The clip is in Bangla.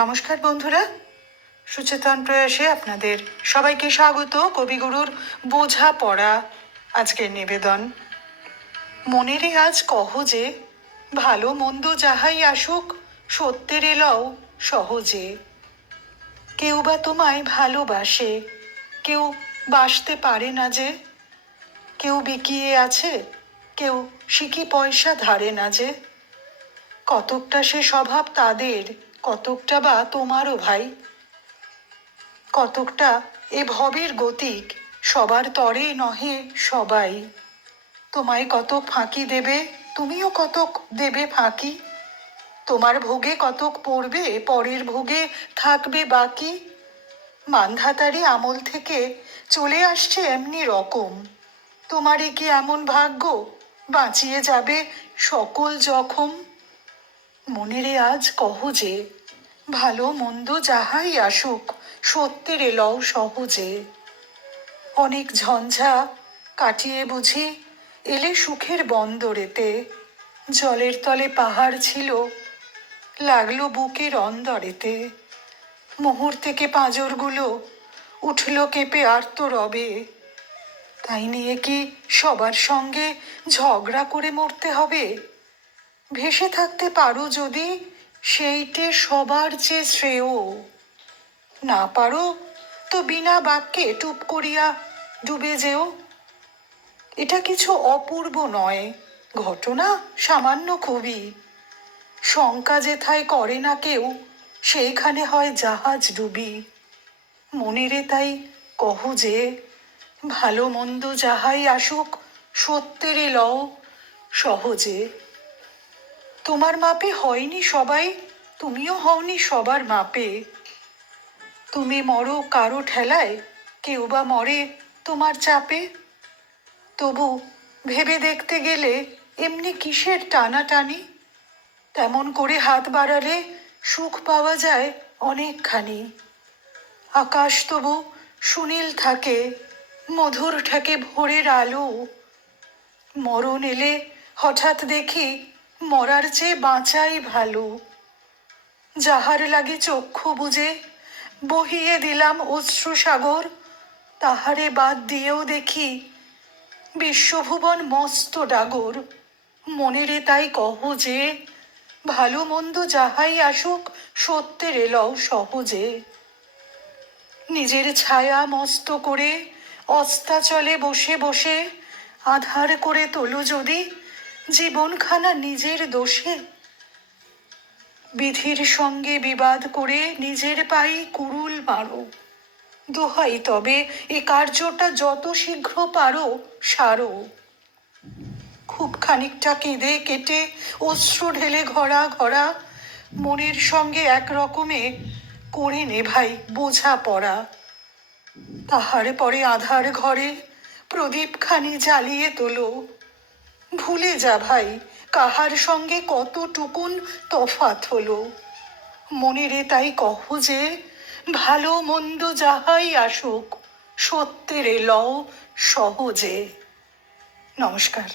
নমস্কার বন্ধুরা, সুচেতন প্রয়াসে আপনাদের সবাইকে স্বাগত। কবিগুরুর বোঝা পড়া আজকের নিবেদন। মনেরে আজ কহ যে, ভালো মন্দ যাহাই আসুক, সত্যের এলও সহজে। কেউ বা তোমায় ভালোবাসে, কেউ বাসতে পারে না যে। কেউ বিকিয়ে আছে, কেউ সিকি পয়সা ধারে না যে। কতকটা সে স্বভাব তাদের, কতকটা বা তোমারও ভাই। কতকটা এ ভবের গতিক, সবার তরে নহে সবাই। তোমায় কতক ফাঁকি দেবে, তুমিও কতক দেবে ফাঁকি। তোমার ভোগে কতক পড়বে, পরের ভোগে থাকবে বাকি। মানধাতারি আমল থেকে চলে আসছে এমনি রকম। তোমারই কি এমন ভাগ্য, বাঁচিয়ে যাবে সকল জখম। মনেরে আজ কহ যে, ভালো মন্দ যাহাই আসুক, সত্যের এলও সহজে। অনেক ঝঞ্ঝা কাটিয়ে বুঝি এলে সুখের বন্দরেতে। জলের তলে পাহাড় ছিল, লাগলো বুকের অন্দরেতে। মোহর থেকে পাঁজরগুলো উঠল কেঁপে আর্ত রবে। তাই নিয়ে কি সবার সঙ্গে ঝগড়া করে মরতে হবে? ভেসে থাকতে পারো যদি, সেইটে সবার চেয়ে শ্রেয়। না পারো তো বিনা বাক্যে টুপ করিয়া ডুবে যেও। এটা কিছু অপূর্ব নয়, ঘটনা সামান্য খুবই। শঙ্কা যেথায় করে না কেউ, সেইখানে হয় জাহাজ ডুবি। মনেরে তাই কহ যে, ভালো মন্দ যাহাই আসুক, সত্যের এলও সহজে। তোমার মাপে হয়নি সবাই, তুমিও হওনি সবার মাপে। তুমি মরো কারো ঠেলায়, কেউ বা মরে তোমার চাপে। তবু ভেবে দেখতে গেলে এমনি কিসের টানাটানি। তেমন করে হাত বাড়ালে সুখ পাওয়া যায় অনেকখানি। আকাশ তবু সুনীল থাকে, মধুর ঠেকে ভোরের আলো। মরণ এলে হঠাৎ দেখি, মরার চেয়ে বাঁচাই ভালো। যাহার লাগে চক্ষু বুজে বহিয়ে দিলাম অশ্রুসাগর, তাহারে বাদ দিয়েও দেখি বিশ্বভুবন মস্ত ডাগর। মনেরে তাই কহ যে, ভালো মন্দ যাহাই আসুক, সত্যের এলও সহজে। নিজের ছায়া মস্ত করে অস্তাচলে বসে বসে আধার করে তোলো যদি জীবনখানা নিজের দোষে। বিধির সঙ্গে বিবাদ করে নিজের পাই কুড়ুল মারো। দোহাই তবে এ কার্যটা যত শীঘ্র পারো সারো। খুব খানিকটা কেঁদে কেটে অশ্রু ঢেলে ঘরা ঘরা মনের সঙ্গে এক রকমে করে নে ভাই বোঝা পড়া। তাহার পরে আধার ঘরে প্রদীপখানি জ্বালিয়ে তোলো। ভুলে যা ভাই কাহার সঙ্গে কতটুকুন তফাৎ হলো। মনেরে তাই কহ যে, ভালো মন্দ যাহাই আসুক, সত্যের এলও সহজে। নমস্কার।